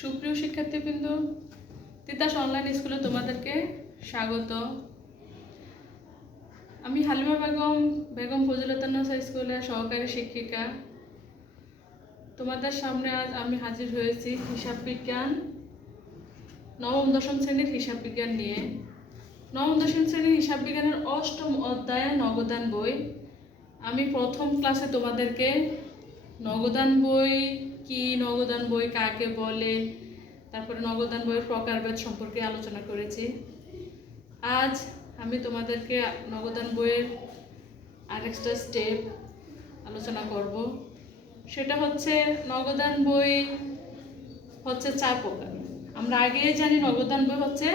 সুপ্রিয় শিক্ষার্থীবৃন্দ, তিতাস অনলাইন স্কুলে তোমাদেরকে স্বাগত। আমি হালিমা বেগম ফজিলাতুন্নেছা স্কুলের সহকারী শিক্ষিকা। তোমাদের সামনে আজ আমি হাজির হয়েছি হিসাব বিজ্ঞান নবম দশম শ্রেণীর হিসাব বিজ্ঞান নিয়ে। নবম দশম শ্রেণীর হিসাব বিজ্ঞানের অষ্টম অধ্যায় নগদান বই। আমি প্রথম ক্লাসে তোমাদেরকে নগদান বই কি, নগদান বই কাকে বলে, তারপরে নগদান বইয়ের প্রকারভেদ সম্পর্কে আলোচনা করেছি। আজ আমি তোমাদেরকে নগদান বইয়ের আরেকটা স্টেপ আলোচনা করব। সেটা হচ্ছে নগদান বই হচ্ছে 4 প্রকার। আমরা আগেই জানি নগদান বই হচ্ছে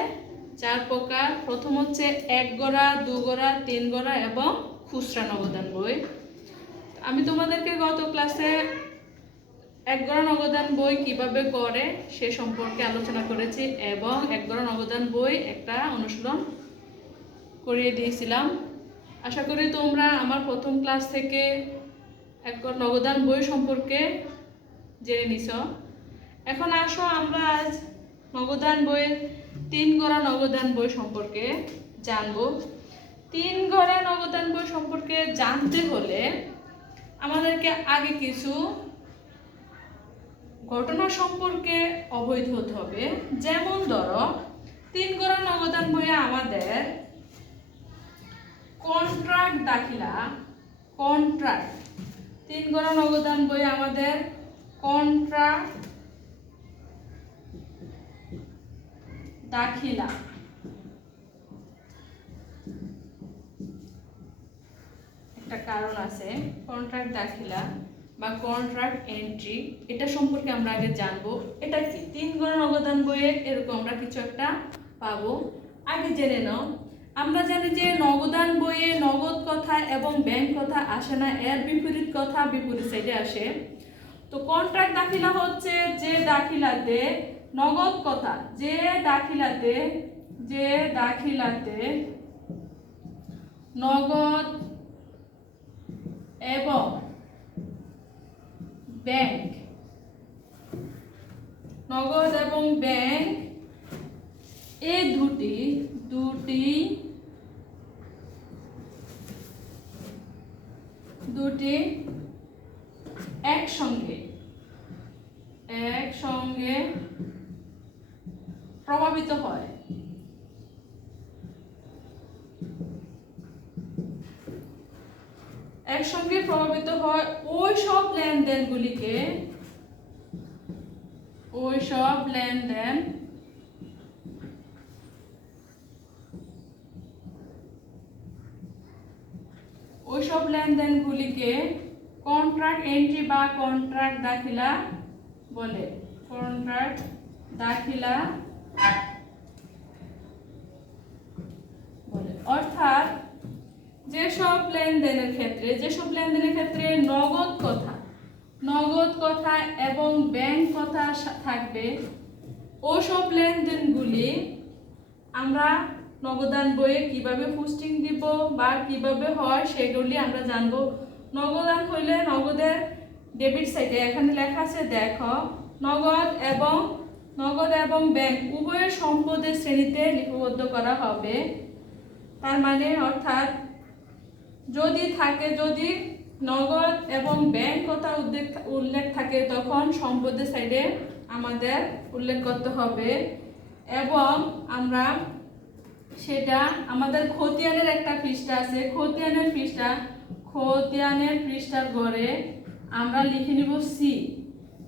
4 প্রকার। প্রথম হচ্ছে 1 গড়া, 2 গড়া, 3 গড়া এবং খুচরা নগদান বই। আমি তোমাদেরকে গত ক্লাসে 1 গড়া নগদান বই কিভাবে করে সে সম্পর্কে আলোচনা করেছি এবং 1 গড়া নগদান বই একটা অনুশীলন করিয়ে দিয়েছিলাম। আশা করি তোমরা আমার প্রথম ক্লাস থেকে 1 গড়া নগদান বই সম্পর্কে জেনে নিছ। এখন আসো আমরা আজ নগদান বইয়ের 3 গড়া নগদান বই সম্পর্কে জানব। 3 গড়া নগদান বই সম্পর্কে জানতে হলে আমাদেরকে আগে কিছু ঘটনা সম্পর্কে অবহিত হতে হবে। যেমন ধরো 3 গড়া নগদান বইয়ে আমাদের কন্ট্রাক্ট দাখিলা, 3 গড়া নগদান বইয়ে আমাদের কন্ট্রাক্ট দাখিলা, একটা কারণ আছে। কন্ট্রাক্ট দাখিলা বা কন্ট্রাক্ট এন্ট্রি, এটা সম্পর্কে আমরা আগে জানবো। এটা কি 3 গড়া নগদান বইয়ে এরকম আমরা কিছু একটা পাবো, আগে জেনে নাও। আমরা জানি যে নগদান বইয়ে নগদ কথা এবং ব্যাংক কথা আসে না, এর বিপরীত কথা বিপরীত সাইডে আসে। তো কন্ট্রাক্ট দাখিলা হচ্ছে যে দাখিলাতে নগদ কথা, যে দাখিলাতে নগদ এবং ব্যাংক, নগদ এবং ব্যাংক এই দুটি একসঙ্গে প্রভাবিত হয়। একসঙ্গে প্রভাবিত হয় ওই সব লেনদেনগুলিকে, কন্ট্রাক্ট এন্ট্রি বা কন্ট্রাক্ট দাখিলা বলে। কন্ট্রাক্ট দাখিলা বলে। অর্থাৎ যেসব লেনদেনের ক্ষেত্রে নগদ কথা এবং ব্যাংক কথা থাকবে, ওসব লেনদেনগুলি আমরা নগদান বইয়ে কিভাবে পোস্টিং দিব বা কিভাবে হয় সেগুলি আমরা জানবো। নগদান হইলে নগদের ডেবিট সাইডে এখানে লেখা আছে, দেখো, নগদ এবং ব্যাংক উভয়ের সম্পদের শ্রেণীতে লিপিবদ্ধ করা হবে। তার মানে অর্থাৎ যদি নগদ এবং ব্যাংক কথা উল্লেখ থাকে তখন সম্পদের সাইডে আমাদের উল্লেখ করতে হবে এবং আমরা সেটা আমাদের খতিয়ানের একটা পৃষ্ঠা আছে, খতিয়ানের পৃষ্ঠার ঘরে আমরা লিখে নিব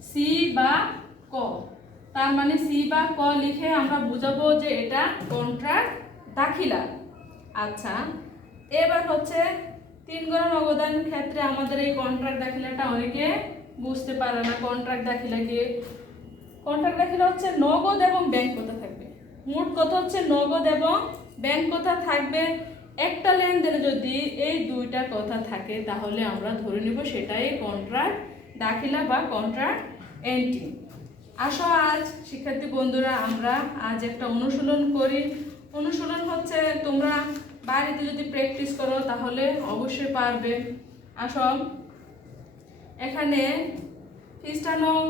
সি বা ক। তার মানে সি বা ক লিখে আমরা বুঝাবো যে এটা কন্ট্রাক্ট দাখিলা। আচ্ছা, এবার হচ্ছে 3 গড়া নগদান ক্ষেত্রে আমাদের এই কন্ট্রাক্ট দাখিলাটা অনেকে বুঝতে পারে না। কন্ট্রাক্ট দাখিলা হচ্ছে নগদ এবং ব্যাংক কথা থাকবে। মোট কথা হচ্ছে নগদ এবং ব্যাংক কথা থাকবে। একটা লেনদেনে যদি এই দুইটা কথা থাকে তাহলে আমরা ধরে নিব সেটাই কন্ট্রাক্ট দাখিলা বা কন্ট্রাক্ট এন্ট্রি। আসো আজ শিক্ষার্থী বন্ধুরা আমরা আজ একটা অনুশীলন করি। অনুশীলন হচ্ছে তোমরা বাড়িতে যদি প্র্যাকটিস করো তাহলে অবশ্যই পারবে। আসো, এখানে পৃষ্ঠা নং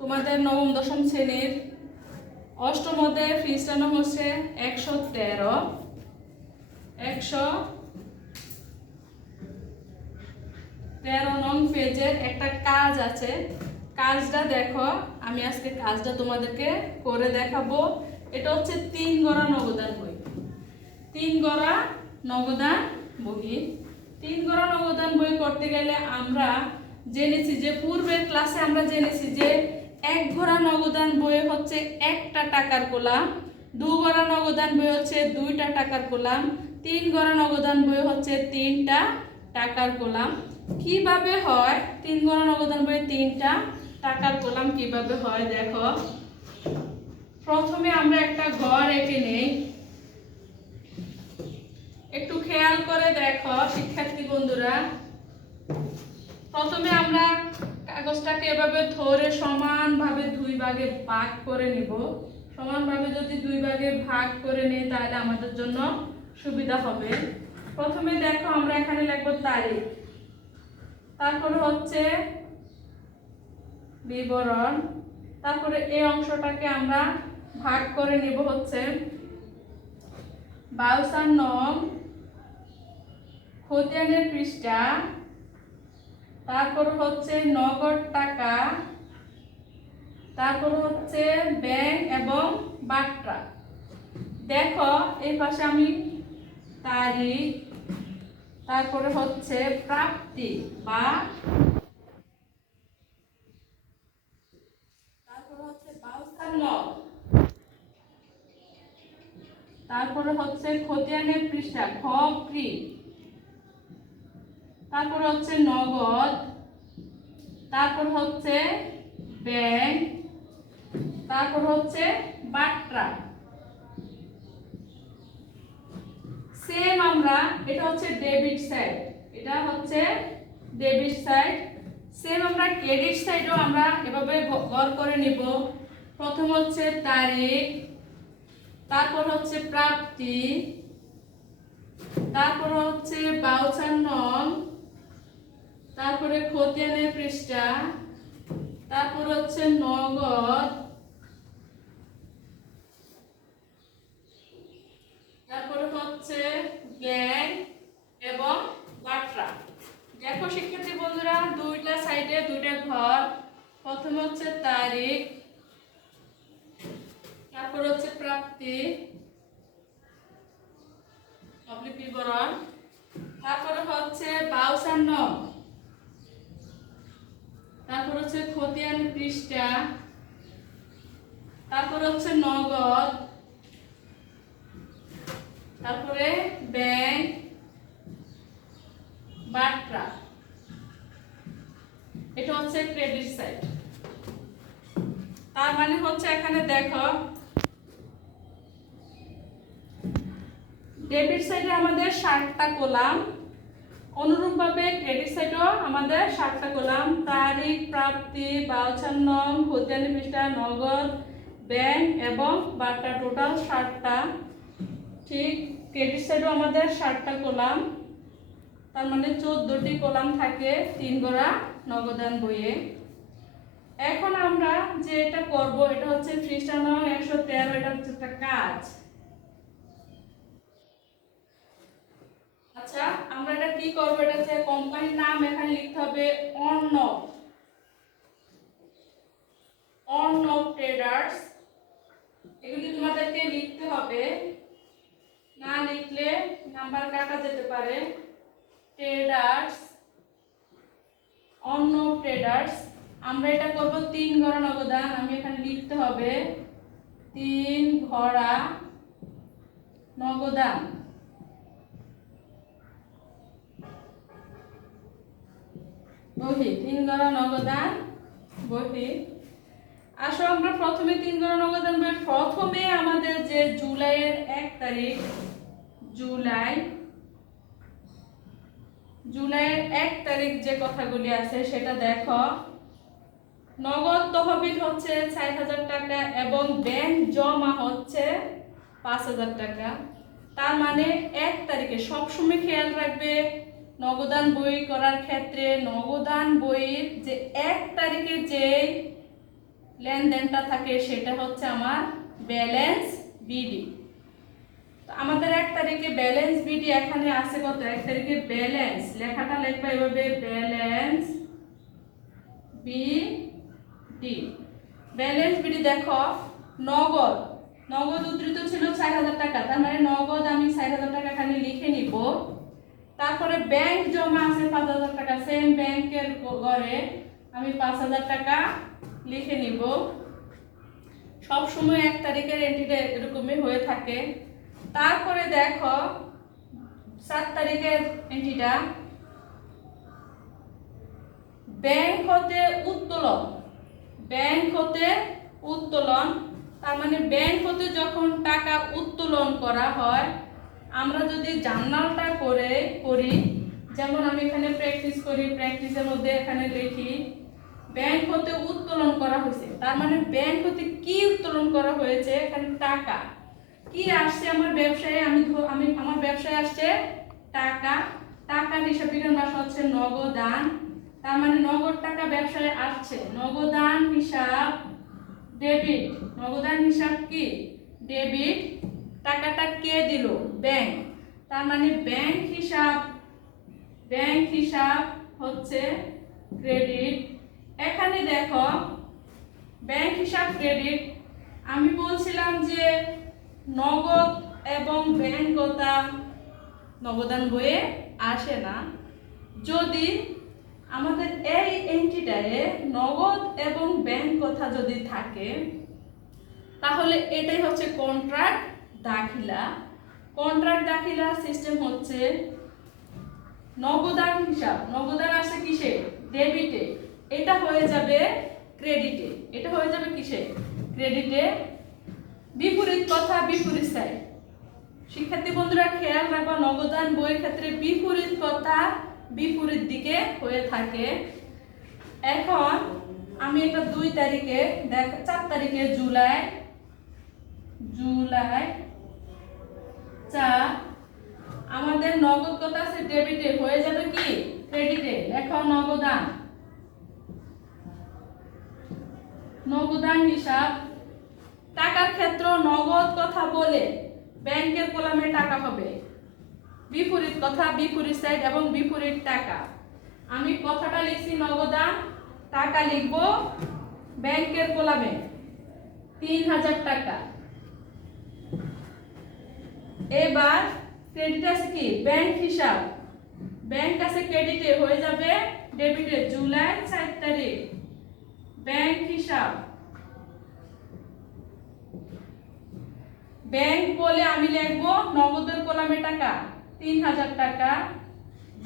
তোমাদের নবম দশম শ্রেণীর অষ্টম অধ্যায়ের পৃষ্ঠা নং হচ্ছে 113। 113 নং পেজের একটা কাজ আছে। কাজটা দেখো, আমি আজকে কাজটা তোমাদেরকে করে দেখাবো। এটা হচ্ছে 3 গড়া নগদান বই। 3 গড়া নগদান বই। 3 গড়া নগদান বই করতে গেলে আমরা জেনেছি যে পূর্বের ক্লাসে আমরা জেনেছি যে 1 গড়া নগদান বই হচ্ছে 1টা টাকার কলাম, 2 গড়া নগদান বই হচ্ছে 2টা টাকার কলাম, 3 গড়া নগদান বই হচ্ছে 3টা টাকার কলাম। কিভাবে হয় 3 গড়া নগদান বই 3টা টাকার কলাম কিভাবে হয় দেখো। প্রথমে আমরা একটা ঘর এঁকে নেই। একটু খেয়াল করে দেখো শিক্ষার্থী বন্ধুরা। প্রথমে আমরা কাগজটাকে এভাবে ধরে সমানভাবে 2 ভাগে ভাগ করে নিব। সমানভাবে যদি 2 ভাগে ভাগ করে নেই তাহলে আমাদের জন্য সুবিধা হবে। প্রথমে দেখো আমরা এখানে লিখব তারিখ, তারপরে হচ্ছে বিবরণ, তারপরে এই অংশটাকে আমরা ভাগ করে নিব হচ্ছে 52 নং খতিয়ানের পৃষ্ঠা, তারপর হচ্ছে নগদ টাকা, তারপর হচ্ছে ব্যাংক এবং বাট্টা। দেখো এই পাশে আমি তারিখ, তারপরে হচ্ছে প্রাপ্তি বা তারপরে হচ্ছে 52 নং, তারপরে হচ্ছে খতিয়ানের পৃষ্ঠা খপ্রি, তারপর হচ্ছে নগদ, তারপর হচ্ছে ব্যাংক, তারপর হচ্ছে বাট্টা। সেম আমরা এটা হচ্ছে ডেবিট সাইড, এটা হচ্ছে ডেবিট সাইড। সেম আমরা ক্রেডিট সাইডও আমরা এভাবে গড় করে নিব। প্রথম হচ্ছে তারিখ, তারপর হচ্ছে প্রাপ্তি, তারপর হচ্ছে 52 নং, তারপরে খতিয়ানের পৃষ্ঠা, তারপর হচ্ছে নগদ, তারপরে হচ্ছে ব্যাংক এবং বাট্টা। দেখো শিক্ষার্থী বন্ধুরা, 2টা সাইডে 2টা ঘর। প্রথম হচ্ছে তারিখ, তারপর হচ্ছে প্রাপ্তি বিবরণ, তারপরে হচ্ছে 52 নং, তারপর হচ্ছে খতিয়ান পৃষ্ঠা, তারপর হচ্ছে নগদ, তারপরে ব্যাংক বাট্টা। এটা হচ্ছে ক্রেডিট সাইড। তার মানে হচ্ছে এখানে দেখো ডেবিট সাইডে আমাদের 60টা কলাম, অনুরূপভাবে ক্রেডিট সাইডেও আমাদের 60টা কলাম। তারিখ, প্রাপ্তি, 52 নং, খতিয়ানের পৃষ্ঠা, নগদ, ব্যাংক এবং বাট্টা, টোটাল 60টা। ঠিক ক্রেডিট সাইডেও আমাদের 60টা কলাম, তার মানে 14টি কলাম থাকে 3 গড়া নগদান বইয়ে। এখন আমরা যে এটা করব এটা হচ্ছে পৃষ্ঠা নং 113। এটা হচ্ছে একটা কাজ। আচ্ছা আমরা এটা কি করব, এটা হচ্ছে কোম্পানির নাম এখানে লিখতে হবে অর্ণব, অর্ণব ট্রেডার্স। এগুলি তোমাদেরকে লিখতে হবে, না লিখলে নাম্বার কাটা যেতে পারে। Traders, Arnab traders. আমরা এটা করব 3 গড়া নগদান। আমি এখানে লিখতে হবে 3 গড়া নগদান। বহি 3 গড়া নগদান বহি। আসো আমরা প্রথমে 3 গড়া নগদান বই প্রথমে আমাদের যে জুলাইয়ের 1 তারিখ, জুলাইয়ের 1 তারিখ যে কথাগুলি আছে সেটা দেখো। নগদ তহবিল হচ্ছে 6000 টাকা এবং ব্যাংক জমা হচ্ছে 5000 টাকা। তার মানে 1 তারিখে সবসময় খেয়াল রাখবে নগদান বই করার ক্ষেত্রে নগদান বইয়ের যে 1 তারিখে যে লেনদেনটা থাকে সেটা হচ্ছে আমার ব্যালেন্স বিডি। আমাদের 1 তারিখে ব্যালেন্স বিডি এখানে আছে কত? 1 তারিখে ব্যালেন্স লেখাটা লিখবা এভাবে, ব্যালেন্স বিডি। ব্যালেন্স বিডি দেখো, নগদ নগদ উদ্ধৃত ছিল 4000 টাকা, তার মানে নগদ আমি 4000 টাকা এখানে লিখে নিব। তারপরে ব্যাংক জমা আছে 5000 টাকা, সেম ব্যাংকের ঘরে আমি 5000 টাকা লিখে নিব। সব সময় 1 তারিখের এন্ট্রিটা এরকমই হয়ে থাকে। তারপরে দেখো 7 তারিখের এন্ট্রিটা, ব্যাংক হতে উত্তোলন, ব্যাংক হতে উত্তোলন, তার মানে ব্যাংক হতে যখন টাকা উত্তোলন করা হয়, আমরা যদি জার্নালটা করি, যেমন আমি এখানে প্র্যাকটিস করি, প্র্যাকটিসের মধ্যে এখানে লিখি ব্যাংক হতে উত্তোলন করা হয়েছে, তার মানে ব্যাংক হতে কি উত্তোলন করা হয়েছে? এখানে টাকা কি আসছে আমার ব্যবসায়, আমি আমার ব্যবসায় আসছে টাকা। টাকার হিসাব বিজ্ঞান ভাষা হচ্ছে নগদান, তার মানে নগদ টাকা ব্যবসায় আসছে, নগদান হিসাব ডেবিট। নগদান হিসাব কি? ডেবিট। টাকাটা কে দিল? ব্যাংক, তার মানে ব্যাংক হিসাব হচ্ছে ক্রেডিট। এখানে দেখো ব্যাংক হিসাব ক্রেডিট, আমি বলছিলাম যে নগদ এবং ব্যাংক কথা নগদান বইয়ে আসে না। যদি আমাদের এই এন্ট্রিটায় নগদ এবং ব্যাংক কথা যদি থাকে, তাহলে এটাই হচ্ছে কন্ট্রাক্ট দাখিলা। কন্ট্রাক্ট দাখিলা সিস্টেম হচ্ছে নগদান হিসাব, নগদান আসে কিসে? ডেবিটে, এটা হয়ে যাবে ক্রেডিটে। এটা হয়ে যাবে কিসে? ক্রেডিটে। বিপরীত কথা বিপরীত সাইড। শিক্ষার্থী বন্ধুরা খেয়াল রাখবা, নগদান বইয়ের ক্ষেত্রে বিপরীত কথা বিপরীত দিকে হয়ে থাকে। এখন আমি এটা 2 তারিখে 4 তারিখে জুলাই 4 আমাদের নগদ কথা আছে ডেবিটে, হয়ে যাবে কি? ক্রেডিটে। লেখো নগদান, নগদান হিসাব। টাকার ক্ষেত্র নগদ কথা বলে ব্যাংকের কলামে টাকা হবে, বিপরীত কথা বিপরীত সাইড এবং বিপরীত টাকা। আমি কথাটা লিখছি নগদান, টাকা লিখব ব্যাংকের কলামে 3000 টাকা। এবার ক্রেডিট আছে কি? ব্যাংক হিসাব, ব্যাংক আছে ক্রেডিটে, হয়ে যাবে ডেবিটে। জুলাই 4 তারিখ ব্যাংক হিসাব, ব্যাংক বলে আমি লিখবো নগদের কলামে টাকা 3000 টাকা,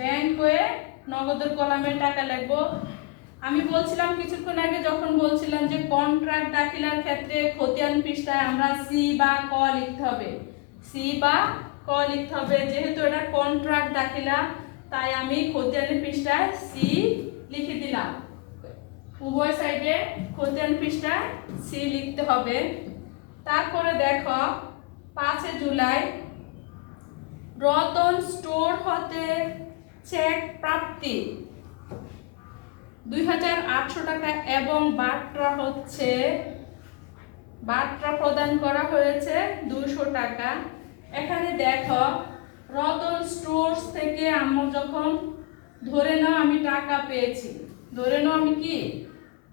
ব্যাংক হয়ে নগদের কলামে টাকা লিখবো। আমি বলছিলাম কিছুক্ষণ আগে যখন বলছিলাম যে কন্ট্রাক্ট দাখিলার ক্ষেত্রে খতিয়ান পৃষ্ঠায় আমরা সি বা ক লিখতে হবে, সি বা ক লিখতে হবে। যেহেতু এটা কন্ট্রাক্ট দাখিলা, তাই আমি খতিয়ানের পৃষ্ঠায় সি লিখে দিলাম। উভয় সাইডে খতিয়ান পৃষ্ঠায় সি লিখতে হবে। তারপরে দেখো 5 জুলাই রতন স্টোর হতে চেক প্রাপ্তি 2800 টাকা এবং বাট্রা প্রদান করা হয়েছে 200 টাকা। এখানে দেখো রতন স্টোরস থেকে আমরা যখন ধরে নাও আমি টাকা পেয়েছি, ধরে নাও আমি কি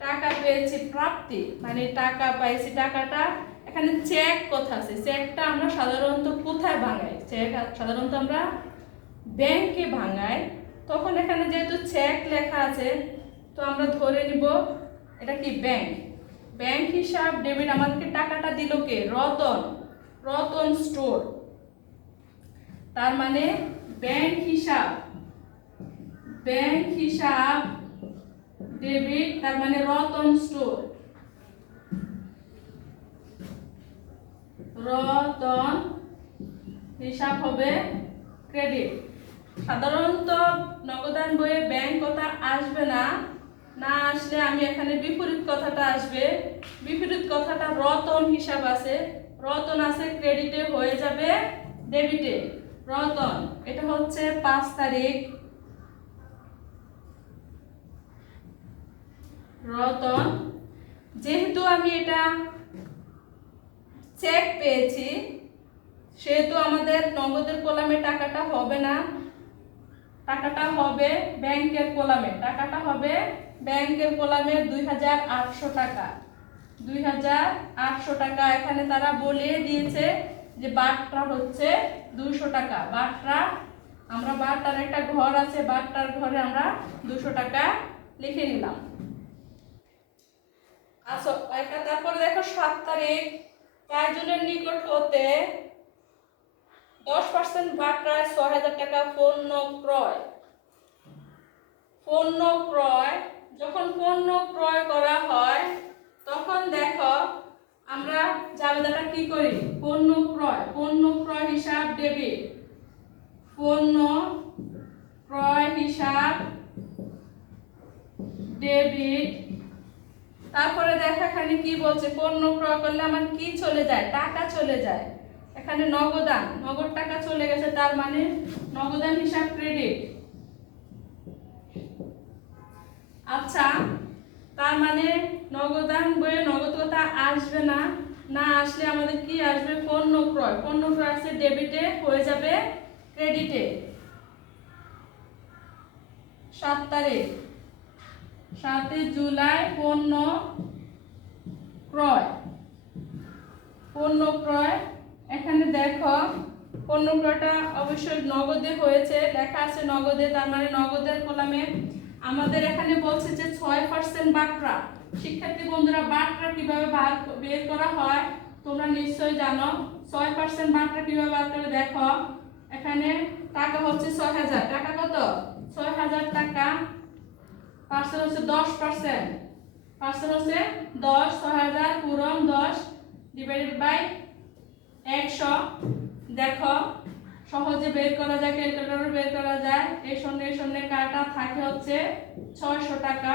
টাকা পেয়েছি, প্রাপ্তি মানে টাকা পাইছি, টাকাটা এখানে চেক কথা আছে। চেকটা আমরা সাধারণত কোথায় ভাঙাই? চেক সাধারণত আমরা ব্যাংকে ভাঙাই। তখন এখানে যেহেতু চেক লেখা আছে, তো আমরা ধরে নিব এটা কি ব্যাংক। ব্যাংক হিসাব ডেবিট, আমাদেরকে টাকাটা দিল কে? রতন, রতন স্টোর। তার মানে ব্যাংক হিসাব ডেবিট, তার মানে রতন স্টোর, রতন হিসাব হবে ক্রেডিট। সাধারণত নগদান বইয়ে ব্যাংক কথা আসবে না, না আসলে আমি এখানে বিপরীত কথাটা আসবে। বিপরীত কথাটা রতন হিসাব আছে, রতন আছে ক্রেডিটে, হয়ে যাবে ডেবিটে। রতন এটা হচ্ছে 5 তারিখ, রতন যেহেতু আমি এটা চেক পেয়েছি সেহেতু আমাদের নগদের কলামে টাকাটা হবে না, টাকাটা হবে ব্যাংকের কলামে। টাকাটা হবে ব্যাংকের কলামে 2800 টাকা। 2800 টাকা। এখানে তারা বলে দিয়েছে যে বাট্টা হচ্ছে 200 টাকা। বাট্টা আমরা বাট্টার একটা ঘর আছে, বাট্টার ঘরে আমরা 200 টাকা লিখে নিলাম। আচ্ছা, একটা তারপরে দেখো 7 তারিখ কাজলের নিকট হতে 10% বাট্টায় 6000 টাকা পণ্য ক্রয়। পণ্য ক্রয়, যখন পণ্য ক্রয় করা হয় তখন দেখো আমরা জাবেদাটা কি করি? পণ্য ক্রয় হিসাব ডেবিট। পণ্য ক্রয় হিসাব ডেবিট। তারপরে দেখো এখানে কি বলছে, পণ্য ক্রয় করলে আমার কি চলে যায়? টাকা চলে যায়। এখানে নগদ টাকা চলে গেছে, তার মানে নগদান হিসাব ক্রেডিট। আচ্ছা, তার মানে নগদান বইয়ে নগদ কথা আসবে না, না আসলে আমাদের কি আসবে? পণ্য ক্রয় আছে ডেবিটে, হয়ে যাবে ক্রেডিটে। 7 তারিখ 7 জুলাই পণ্য ক্রয়। এখানে দেখো পণ্য ক্রয়টা অবশ্যই নগদে হয়েছে, লেখা আছে নগদে, তার মানে নগদের কলামে আমাদের এখানে বলছে যে 6% বাট্টা। শিক্ষার্থী বন্ধুরা, বাট্টা কিভাবে বের করা হয় তোমরা নিশ্চয়ই জানো। 6% বাট্টা কিভাবে বার করে দেখো, এখানে টাকা হচ্ছে 6000 টাকা। কত? 6000 টাকা। পার্সেন্ট হচ্ছে 10%। পার্সেন্ট হচ্ছে 10। 6000 পূরণ 10 ডিভাইডেড বাই 100। দেখো সহজে বের করা যায়, ক্যালকুলেটরে বের করা যায়। এই শূন্য কাটা থাকে হচ্ছে 600 টাকা।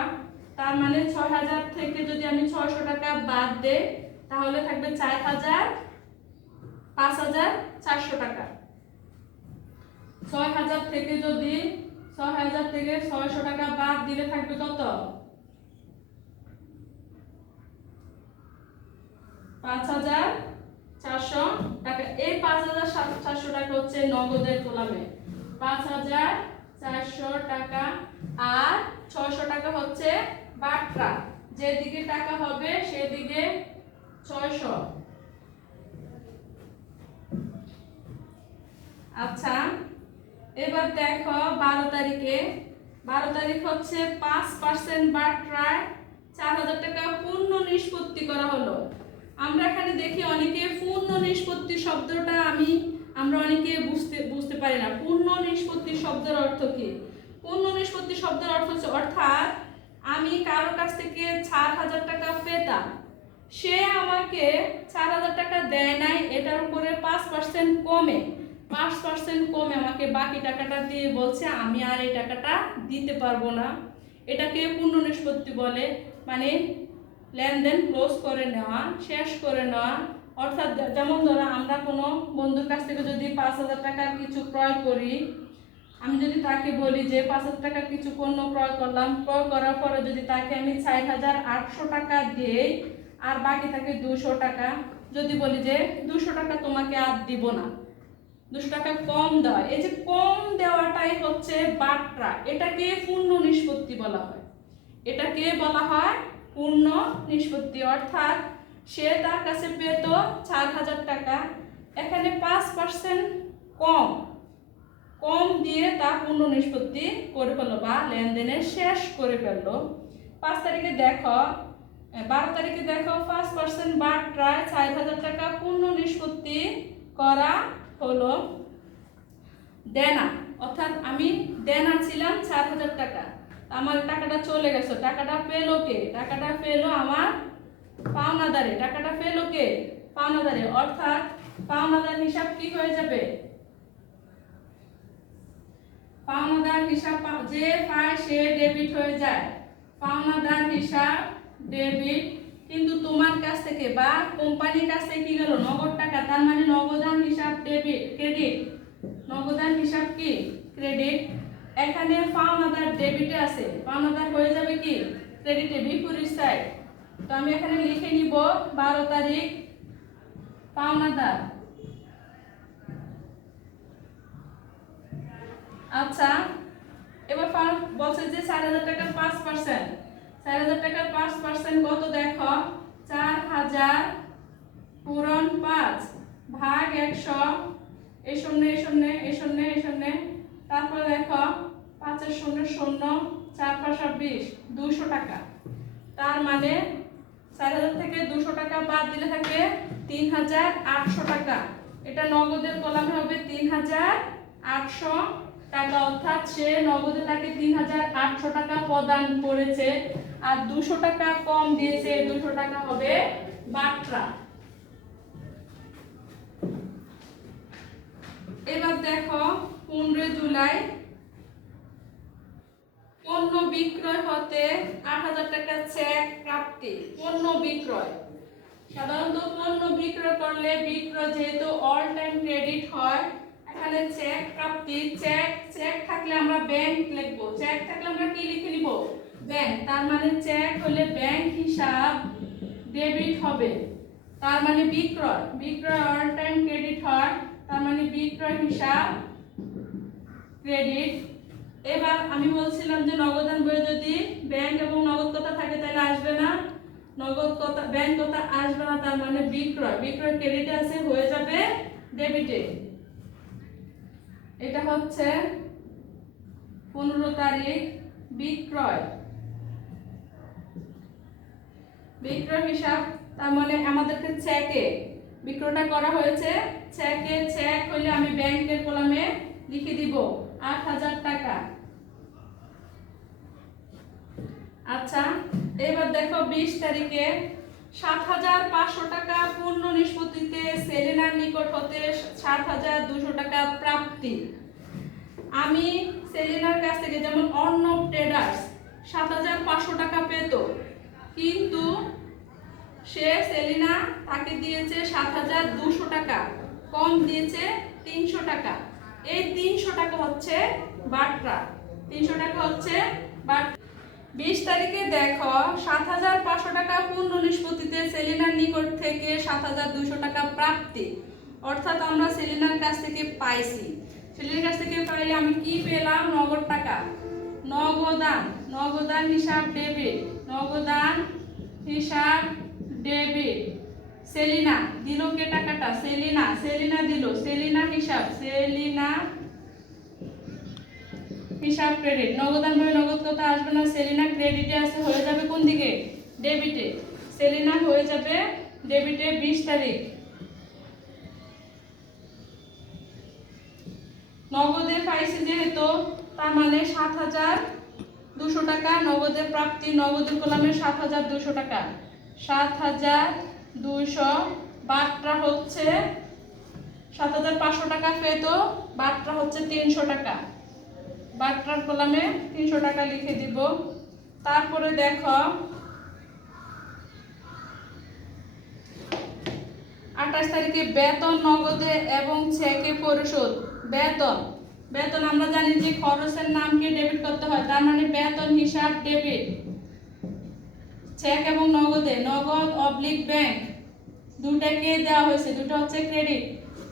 তার মানে 6000 থেকে যদি আমি 600 টাকা বাদ দেই তাহলে থাকবে 5400 টাকা। 6000 থেকে যদি 6000 থেকে 600 টাকা বাদ দিলে থাকবে কত? 5400 টাকা। এই 5400 টাকা হচ্ছে নগদের কলামে। 5400 টাকা আর 600 টাকা হচ্ছে বাট্টা। যেদিকে টাকা হবে সেদিকে 600। আচ্ছা, এবার দেখো 12 তারিখে 12 তারিখ হচ্ছে 5% বাট্টায় 4000 টাকা পূর্ণ নিষ্পত্তি করা হলো। আমরা এখানে দেখি অনেকে পূর্ণ নিষ্পত্তি শব্দটা আমরা অনেকে বুঝতে পারি না। পূর্ণ নিষ্পত্তি শব্দের অর্থ কি? পূর্ণ নিষ্পত্তি শব্দের অর্থ হচ্ছে, অর্থাৎ আমি কারো কাছ থেকে 4000 টাকা পেতাম, সে আমাকে 4000 টাকা দেয় নাই, এটার উপরে 5% কমে আমাকে বাকি টাকাটা দিয়ে বলছে আমি আর এই টাকাটা দিতে পারবো না। এটাকে পূর্ণ নিষ্পত্তি বলে। মানে লেনদেন ক্লোজ করে নেওয়া, শেষ করে নেওয়া। অর্থাৎ যেমন ধরো আমরা কোনো বন্ধুর কাছ থেকে যদি 5000 টাকার কিছু ক্রয় করি, আমি যদি তাকে বলি যে 5000 টাকার কিছু পণ্য ক্রয় করলাম, ক্রয় করার পরে যদি তাকে আমি 6800 টাকা দিই আর বাকি থাকে 200 টাকা, যদি বলি যে 200 টাকা তোমাকে আর দিব না, 200 টাকা কম দেওয়া, এই যে কম দেওয়াটাই হচ্ছে বাট্টা। এটাকে পূর্ণ নিষ্পত্তি বলা হয়। এটাকে বলা হয় পূর্ণ নিষ্পত্তি। অর্থাৎ সে তার কাছে পেত 4000 টাকা, এখানে 5% কম দিয়ে তা পূর্ণ নিষ্পত্তি করে ফেললো বা লেনদেনের শেষ করে ফেললো। 5 তারিখে দেখো 12 তারিখে দেখো 5% বাট্টায় 4000 টাকা পূর্ণ নিষ্পত্তি করা হলো। দেনা, অর্থাৎ আমি দেনা ছিলাম 4000 টাকা, আমার টাকাটা চলে গেছে। টাকাটা পেলো কে? টাকাটা পেলো আমার পাওনাদারে। টাকাটা পেলো কে? পাওনাদারে। অর্থাৎ পাওনাদার হিসাব কি হয়ে যাবে? পাওনাদার হিসাব যে পায় সে ডেবিট হয়ে যায়। পাওনাদার হিসাব ডেবিট। কিন্তু তোমার কাছ থেকে বা কোম্পানির কাছ থেকে কি গেল? নগদ টাকা, তার মানে নগদান হিসাব ক্রেডিট। নগদান হিসাব কি? ক্রেডিট। এখানে পাওনাদার ডেবিটে আছে, পাওনাদার হয়ে যাবে কি? ক্রেডিটে। বিপরীত সাইড তো আমি এখানে লিখে নিব 12 তারিখ পাওনাদার। আচ্ছা, এবার বলছে যে 4000 টাকার 5%, 4000 টাকার 5% কত দেখো, 4000 পূরণ 5 ভাগ 100, এই শূন্য এই শূন্য এই শূন্য এই শূন্য, তারপর দেখো 5 এর শূন্য শূন্য, 4 5 20, 200 টাকা। তার মানে 4000 থেকে 200 টাকা বাদ দিলে থাকে 3800 টাকা। এটা নগদের কলামে হবে 3800 টাকা, অর্থাৎ সে নগদে তাকে 3800 টাকা প্রদান করেছে আর 200 টাকা কম দিয়েছে। 200 টাকা হবে বাট্রা। এবার দেখো 15 জুলাই পণ্য বিক্রয় হতে 8000 টাকা চেক প্রাপ্তি। পণ্য বিক্রয়, সাধারণত পণ্য বিক্রয় করলে বিক্রয় যেহেতু অল টাইম ক্রেডিট হয়, এখানে চেক প্রাপ্তি, চেক থাকলে আমরা ব্যাংক লিখবো, চেক থাকলে আমরা কি লিখে নিব, ব্যাংক। তার মানে চেক হলে ব্যাংক হিসাব ডেবিট হবে, তার মানে বিক্রয় অল টাইম ক্রেডিট হয়, তার মানে বিক্রয় হিসাব ক্রেডিট। এবার আমি বলছিলাম যে নগদান বইয়ে যদি ব্যাংক এবং নগদ কথা থাকে তাহলে আসবে না, নগদ কথা ব্যাংক কথা আসবে না, তার মানে বিক্রয় ক্রেডিটে আছে, হয়ে যাবে ডেবিটে। এটা হচ্ছে 15 তারিখ বিক্রয় হিসাব। তার মানে আমাদেরকে চেকে বিক্রয়টা করা হয়েছে, চেক হলে আমি ব্যাংকের কলামে লিখে দিব 8000 টাকা। আচ্ছা, এবার দেখো 20 তারিখে 7500 টাকা পূর্ণ নিষ্পত্তিতে সেলিনার নিকট হতে 7200 টাকা প্রাপ্তি। আমি সেলিনার কাছ থেকে, যেমন অর্ণব ট্রেডার্স 7500 টাকা পেত, কিন্তু সে সেলিনা তাকে দিয়েছে 7200 টাকা, কম দিয়েছে 300 টাকা। এই 300 টাকা হচ্ছে বাট্রা, 300 টাকা হচ্ছে বাট্রা। 20 তারিখে দেখো 7500 টাকা পূর্ণ নিষ্পত্তিতে সেলিনার নিকট থেকে 7200 টাকা প্রাপ্তি, অর্থাৎ আমরা সেলিনার কাছ থেকে পাইছি। সেলিনার কাছ থেকে পাইলে আমি কি পেলাম, নগদ টাকা, নগদান হিসাব ডেবিট, নগদান হিসাব ডেবিট। সেলিনা দিল কে টাকাটা, সেলিনা দিল, সেলিনা হিসাব ক্রেডিট। নগদান বই নগদ কথা আসবে না, সেলিনা ক্রেডিটে আছে, হয়ে যাবে কোন দিকে, ডেবিটে। সেলিনা হয়ে যাবে ডেবিটে 20 তারিখ। নগদে পাইছে যেহেতু, তার মানে 7200 টাকা নগদে প্রাপ্তি, নগদের কলামে 7200 টাকা, 7200। বাট্রা হচ্ছে 7500 টাকা পেত, বাট্রা হচ্ছে 300 টাকা, বাট্রার কলামে 300 টাকা লিখে দিব। তারপরে দেখো 28 তারিখে বেতন নগদে এবং চেকে পরিশোধ। বেতন আমরা জানি যে খরচের নামকে ডেবিট করতে হয়, তার মানে বেতন হিসাব ডেবিট। চেক এবং নগদে, নগদ অবলিক ব্যাংক, দুটাকে দেওয়া হয়েছে, দুটো হচ্ছে ক্রেডিট,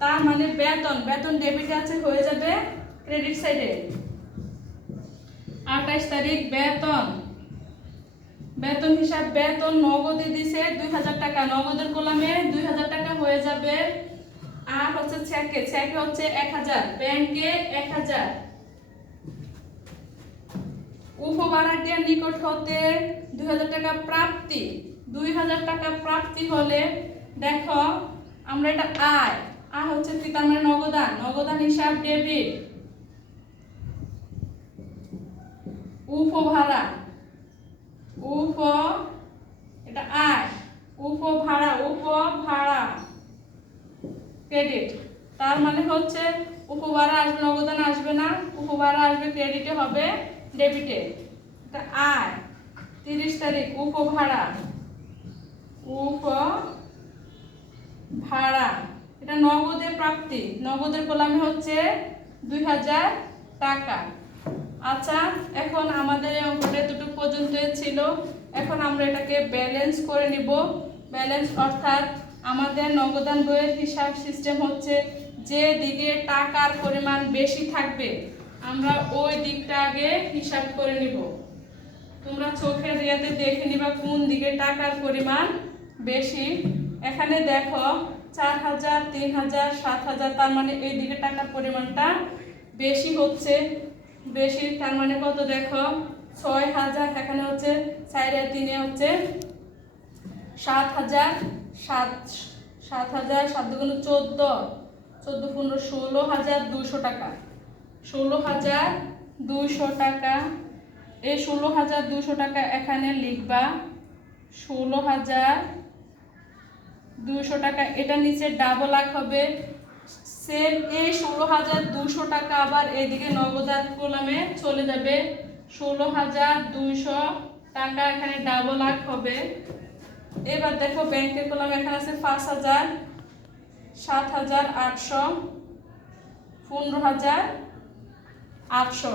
তার মানে বেতন ডেবিট আছে, হয়ে যাবে ক্রেডিট সাইডে। 28 তারিখ বেতন হিসাব, বেতন নগদে দিছে 2000 টাকা, নগদের কলামে 2000 টাকা হয়ে যাবে। আর হচ্ছে চেকে হচ্ছে 1000, ব্যাংকে 1000। উপভাড়াটিয়ার নিকট হতে 2000 টাকা প্রাপ্তি, 2000 টাকা প্রাপ্তি হলে দেখো আমরা এটা আয় হচ্ছে কি, তার মানে নগদান হিসাব ডেবিট। উপভাড়া, এটা আয়, উপভাড়া ক্রেডিট, তার মানে হচ্ছে উপভাড়া আসবে, নগদান আসবে না, উপভাড়া আসবে ক্রেডিটে, হবে ডেবিটে। এটা আয়। 30 তারিখ উপভাড়া, এটা নগদে প্রাপ্তি, নগদের কলামে হচ্ছে 2000 টাকা। আচ্ছা, এখন আমাদের এই অঙ্কটা এতটুকু পর্যন্ত। পর্যন্ত ছিল। এখন আমরা এটাকে ব্যালেন্স করে নিব। ব্যালেন্স অর্থাৎ আমাদের নগদান বইয়ের হিসাব সিস্টেম হচ্ছে যে দিকে টাকার পরিমাণ বেশি থাকবে আমরা ওই দিকটা আগে হিসাব করে নিব। তোমরা চোখের ইয়াতে দেখে নিবা কোন দিকে টাকার পরিমাণ বেশি। এখানে দেখো 4000, 3000, 7000, তার মানে এই দিকে টাকার পরিমাণটা বেশি হচ্ছে। বেশি তার মানে কত দেখো 6000, এখানে হচ্ছে 4 আর 3 হচ্ছে 7000, 7000, 7 গুণ 14, 14 15 16200 টাকা। 16200 টাকা। এই 16200 টাকা এখানে লিখবা 16200 টাকা। এটা নিচে ডাবল আঁক হবে। সেম এই 16200 টাকা আবার এদিকে নগদান কলামে চলে যাবে। 16200 টাকা এখানে ডাবল আঁক হবে। এবার দেখো ব্যাংকের কলাম এখানে আছে 5000, 7800, 15800।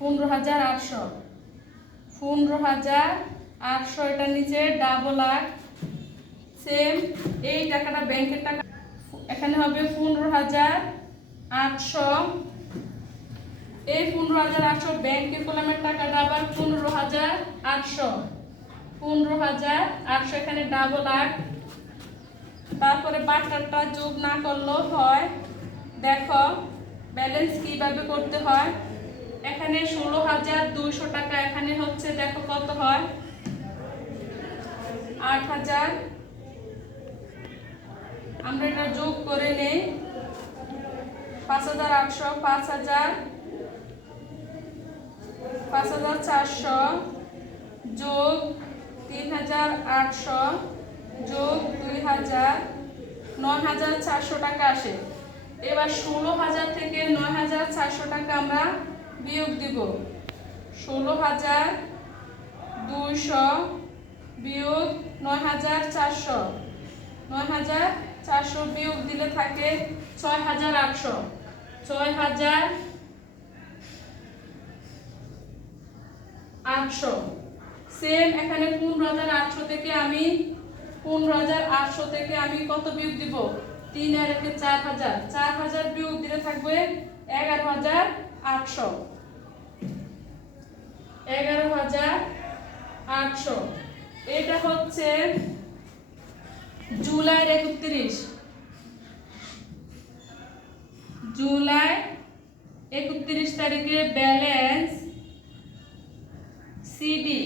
15800, 15800 এটার নিচে ডাবল আঁক। সেম এই টাকাটা ব্যাংকের টাকা এখানে হবে 15800। এই 15800 ব্যাংকের কলামের টাকাটা আবার 15800, 15800 এখানে ডাবল আঁক। তারপরে বাটারটা যোগ না করলেও হয়। দেখো ব্যালেন্স কিভাবে করতে হয়। এখানে 16200 টাকা, এখানে হচ্ছে দেখো কত হয় 8000। আমরা এটা যোগ করে নেই। 5800, 5000, 5400 যোগ 3800 যোগ 2000, 9400 টাকা আসে। এবার 16000 থেকে 9400 টাকা আমরা বিয়োগ দিব। 16200 বিয়োগ 9400, 9400 বিয়োগ দিলে থাকে 6800, 6800। সেম এখানে 15800 থেকে আমি 15800 থেকে আমি কত বিয়োগ দিব 3 আর 1 4000, 4000 বিয়োগ দিলে থাকবে 11800, 11800। এটা হচ্ছে জুলাইয়ের 31, জুলাই 31 তারিখে ব্যালেন্স সিডি